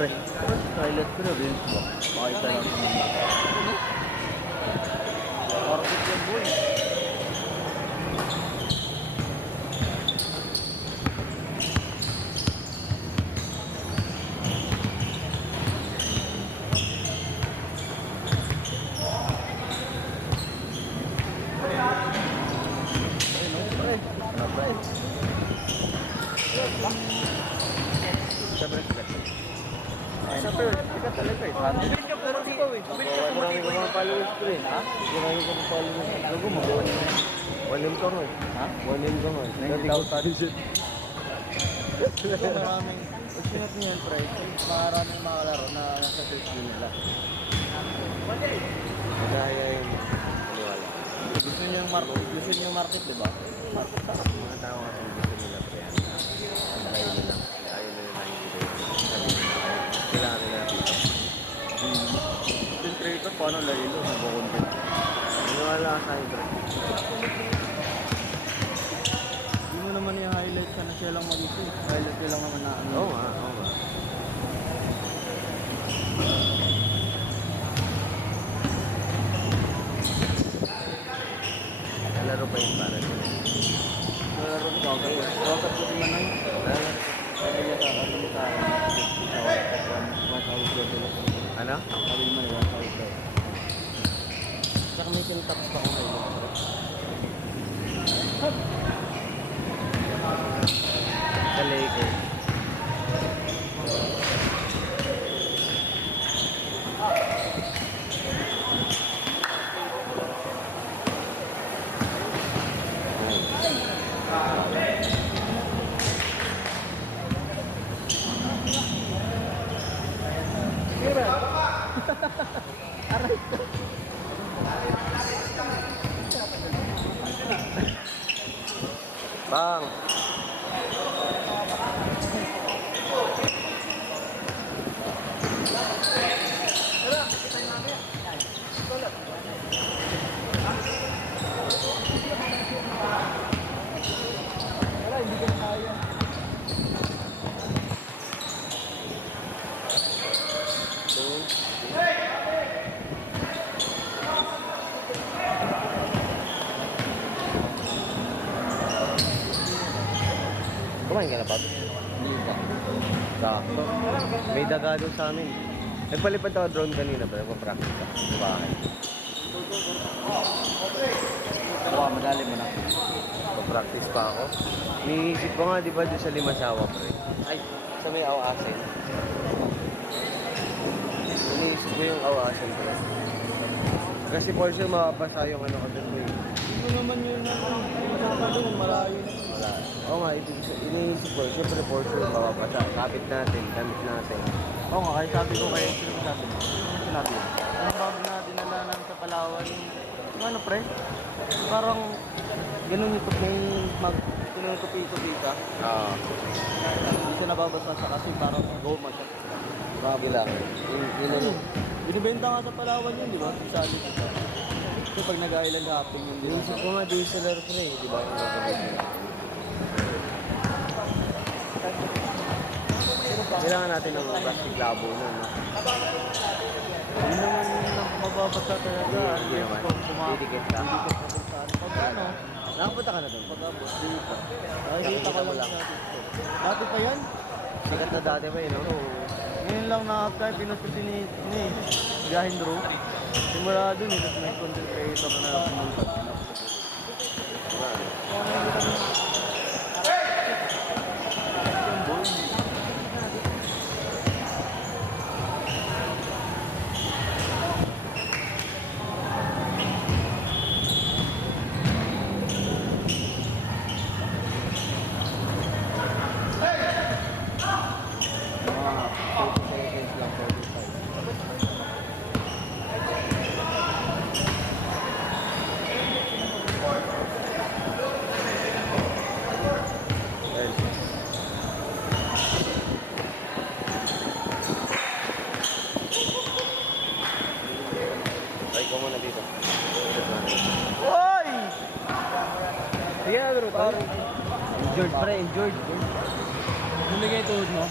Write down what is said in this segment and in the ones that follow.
pre. Highlight ko na rin. Makita lang. Orbit yan boy. Siyempre, sikat talaga eh. Bumili ka pero ikaw eh. Bumili ka Marami ko mga followers pre. Ha? Marami ko mga followers. Ano ko mo? 1M ka nga eh. Ha? 1M ka nga eh. Dati ko tayo Ito maraming, pag sinat niyan pre, maraming mga laro na nasa search nila. Madaya yun. Maniwala. Gusto niyo yung market, di ba? Market sa Mga tao kasi gusto nila pre. Ayaw nila. Ayaw nila na hindi rin. Kailangan nila dito. Yung creator, paano laylo? Nag-content. Maniwala ka sa akin pre. Hindi mo naman i-highlight ka na siya lang mag-isi. Highlight ko lang naman na ano. Oo nga, oo nga. Nalaro pa yun para dyan. Laro ko agad. Bakit ko naman ay? Sabi niya sa akin. Ano? Sabi naman yun, sabi ko. Tsaka may kintaps pa akong highlight. Sa Lakers. Bang! Wala, hindi ko na kaya. Kumain ka na pa? Hindi ka. Sakto. May daga doon sa amin. Nagpalipad ako drone kanina ba? Nagpa-practice ako sa bahay. Baka madali mo na. Nagpa-practice pa ako. Niisip ko nga, di ba, doon sa Limasawa, pre? Ay, sa may awasin. Iniisip ko yung awasin, pre. Kasi for sure, mapapasa yung ano ko doon, pre. Hindi mo naman yun na doon, malayo na. Wala. Oo nga, iniisip ko, syempre for sure, mapapasa. Kapit natin, damit natin. Oo nga, kahit sabi ko kayo, sino ko sabi mo? Ano sinabi mo? Ang bago na dinala namin sa Palawan, yung ano pre? Parang ganun yung tupi-tupi ka. Oo. Hindi siya nababasa sa kasi parang goma siya. Grabe lang. Yun ano. Binibenta nga sa Palawan yun, di ba? Sali siya. So pag nag-island hopping yun, di ba? Iniisip ko nga, DSLR pre, di ba? Yung gagawin. Kailangan natin ng mga plastic labo nun, no? Hindi naman yung mababasa talaga. Hindi naman. Didikit ka. Pag ano, Nakapunta ka na doon? pag-abot, dito. Nakikita ko lang natin. Dati pa yan? Sikat na dati pa yun, no? Oo. Ngayon lang na-apply, pinost ko si Gahin Drew. Simula dun tapos may content creator na pumunta. Try ko muna dito. Oy! Sige na, bro. Parang Enjoyed, pre. Enjoyed. bumigay tuhod mo.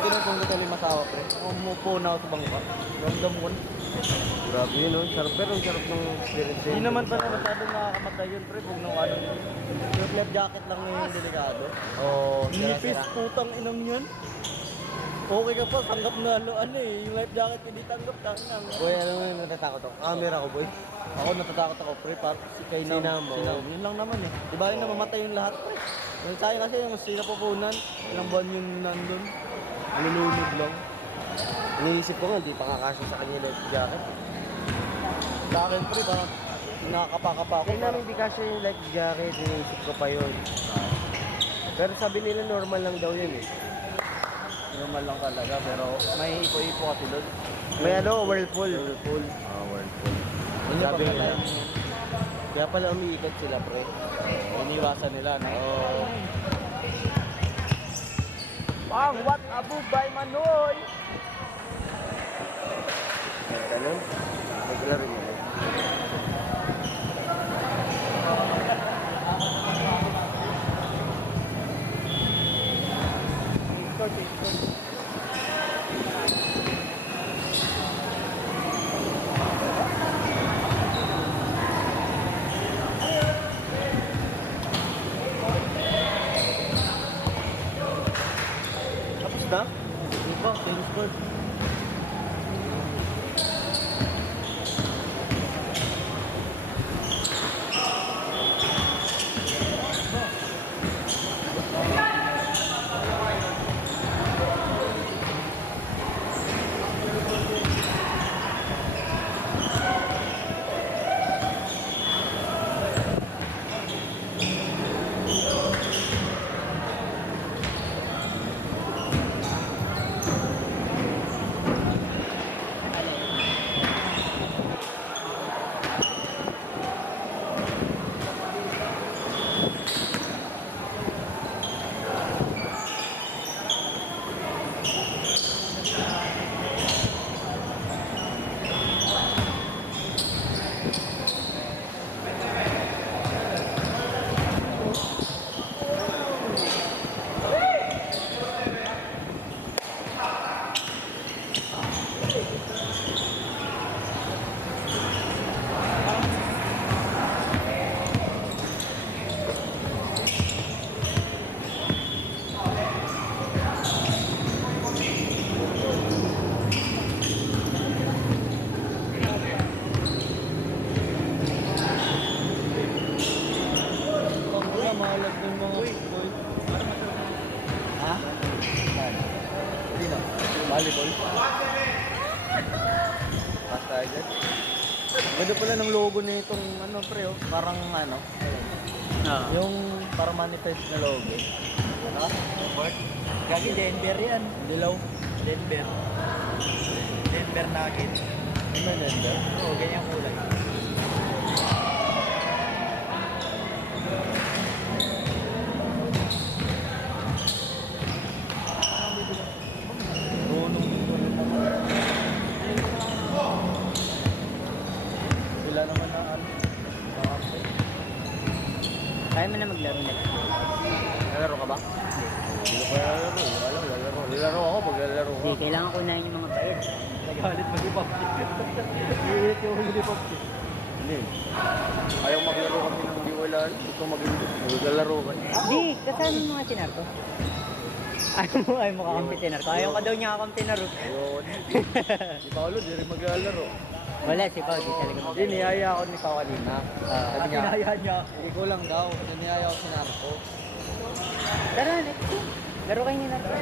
Pag kinupong ko tayo masawa, pre. Umupo na ako sa bangka. Ramdam ko na. Grabe yun, no? Sarap, pero ang sarap ng experience. Hindi naman pala masyadong nakakamatay yun, pre. Kung nung ano, yung left jacket lang yung delikado. Oo, Nipis, putang inam yan. Okay ka pa, tanggap na ano eh. Yung life jacket hindi tanggap, tanggap. Boy, alam mo yung natatakot ako. Camera ko, boy. Ako natatakot ako, pre. Si Kainam. Sinam. Yun lang naman eh. Di ba yun na mamatay yung lahat, pre? Yung sayang kasi yung sinapupunan, ilang buwan yung nandun. Nalulunod lang. Iniisip ko nga, di pa kakasya sa kanya yung life jacket. Sa akin, pre, parang nakakapakapa ako. Kaya namin di kasya yung life jacket, iniisip ko pa yun. Pero sabi nila normal lang daw yun eh. Normal lang talaga, pero may ipo-ipo kasi doon. May ano, whirlpool. Whirlpool. Ah, whirlpool. Yun yung Sabi pagkala nila. yung Kaya pala umiikot sila, pre. iniwasan nila, no? Oo. Pang, what abu by Manoy? Ganun. Naglaro mo. Tapos na? Hindi pa, tennis court. Ang wala, mahalag ng mga boy. Ha? Sino? Volleyball? Basta agad. Ganda pala ng logo na itong ano pre oh. Parang ano. Yung parang manifest na logo. Ano? Gagi Denver yan. Dilaw. Denver. Denver Nuggets. Ano ba Denver? Oo, ganyan kulay. Sila naman na ano. Kaya mo na maglaro next week. Lalaro ka ba? Hindi ko pa lalaro. Alam, lalaro. Lalaro ako pag lalaro ko. Hindi, kailangan kunahin yung mga bayad. Nagalit mo si Popsi. Iilit yung huli ni Popsi. Hindi. Ayaw maglaro kami nang hindi wala. Gusto maglalaro ka. Di, kasama mo nga si Narco. Ayaw mo kakampi si Narco. Ayaw ka daw niya kakampi na Ruth. Ayun. Si Paolo, di rin maglalaro. Wala, si Pao, di talaga Hindi, niyaya ako ni Pao kanina. Sabi niya, Kinaya niya. hindi ko lang daw. Kasi niyaya ako si Narco. Tara, next week. Laro kayo ni Narco.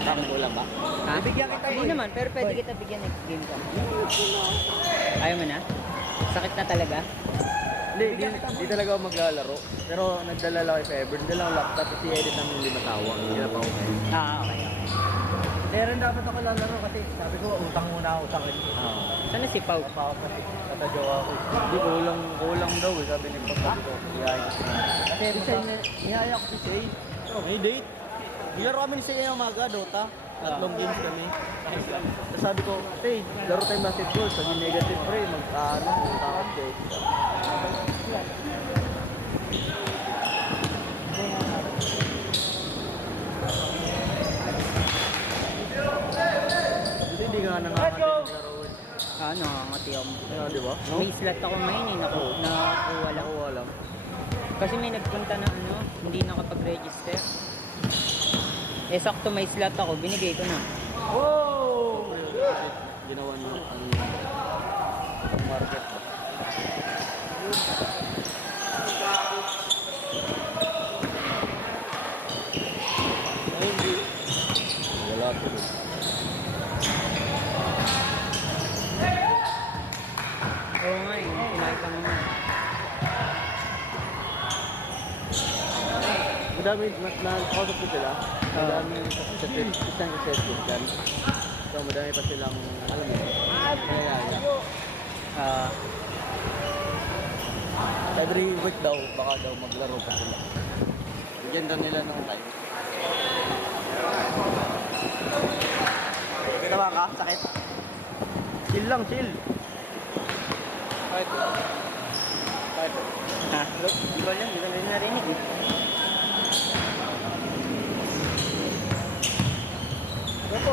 Bakit ko lang ba? Ha? Bibigyan kita, Hindi boy. naman, pero pwede kita bigyan next game ka. Ayaw mo na? Sakit na talaga? Hindi talaga ako maglalaro. Pero nagdala lang kay Feber. Nagdala ako laptop kasi i-edit namin yung 5 tawa. Hindi na pa ako kayo. Okay. Meron dapat ako lalaro kasi sabi ko utang muna ako sa akin. Sana si Pao? Napako kasi. Natadyo ako. Hindi, kulang daw eh. Sabi ni Pag sabi ko, iyayin ko sila. Kasi Niyaya ko si Shay. May date. Nilaro kami ni Shay ng umaga, Dota. Tatlong games kami. Tapos sabi ko, hey, laro tayo basketball. Sabi negative pre, takot eh. Hindi ka nga nangangati maglaro eh. Ano, ngati ako. Ano, di ba? No? May slot ako ngayon eh, nakuha lang. Nakuha lang. Kasi may nagpunta na ano, hindi nakapag-register. Eh sakto may slot ako, binigay ko na. Wow! Ginawa niyo ang market ba? Ay, hindi. Wala ko. Oo nga eh, pinakita mo nga. Madami, na-kausap ko sila. Madami sa isang assessment dyan. So, madami pa silang, alam mo, kayaya. Every week daw, baka daw maglaro pa sila. Bigyan daw nila ng time. Tama ka? Sakit? Chill lang, chill. Kahit. Ha? Di ko alam, di ko rin narinig eh.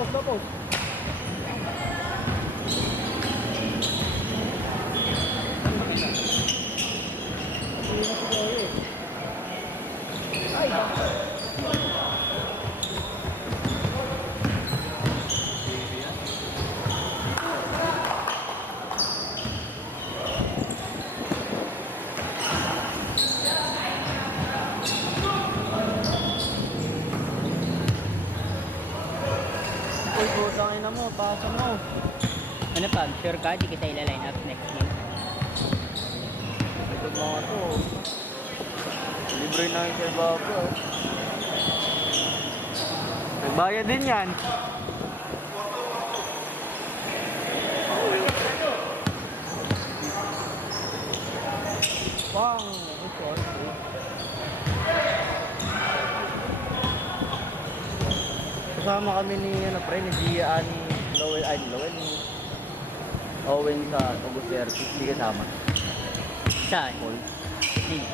Tapos. Uy, busangin na mo, pasa mo. Ano pa, sure ka, di kita ila-line up next game. Ito mga to. Libre na yung kay Baba. Nagbayad din yan. Pang! Kasama kami ni, ni Gia, ni Lowell, ni Owen sa Augusterti. Hindi kasama. Saan? Paul. Hindi.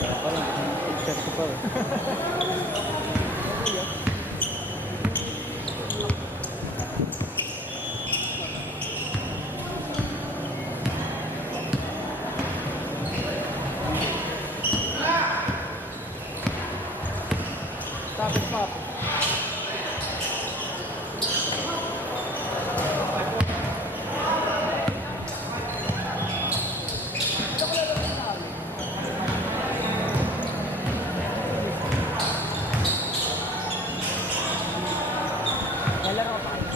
Parang picture ko pa eh. Tapos pa. Lalaro pa kayo.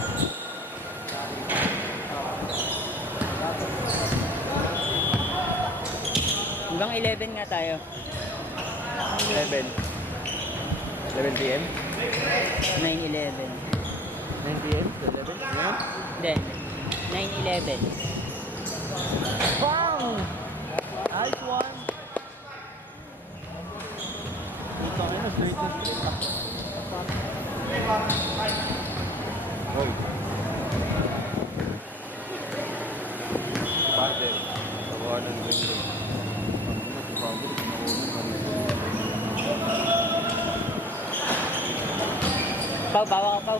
Hanggang 11 nga tayo. 11 p.m. 9-11. 9 p.m. to 11 p.m. Then, 9-11. Bang! Nice one! Dito kayo na, straight to straight. Hoy. Partner, tawa ng window. Pau, bawa ka, Pau.